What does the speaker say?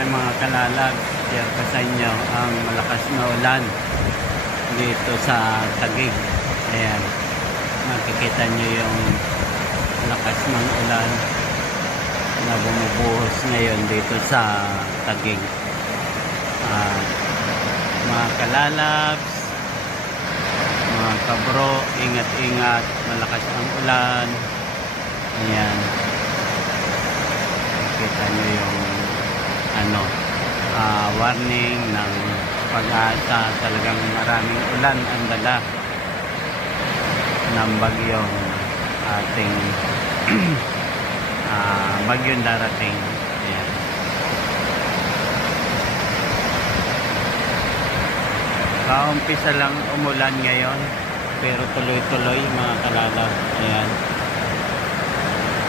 tayo mga kalalag. Share ko sa inyo ang malakas na ulan dito sa Taguig. Ayan, makikita nyo yung lakas ng ulan na bumubuhos ngayon dito sa Taguig. Mga kalalabs, mga kabro, ingat-ingat, malakas ang ulan. Ayan, makikita nyo yung warning ng Pag-asa. Talagang maraming ulan ang dala ng bagyong ating bagyong darating. Ayan. Kaumpisa lang umulan ngayon pero tuloy-tuloy mga kalalab. Ayan.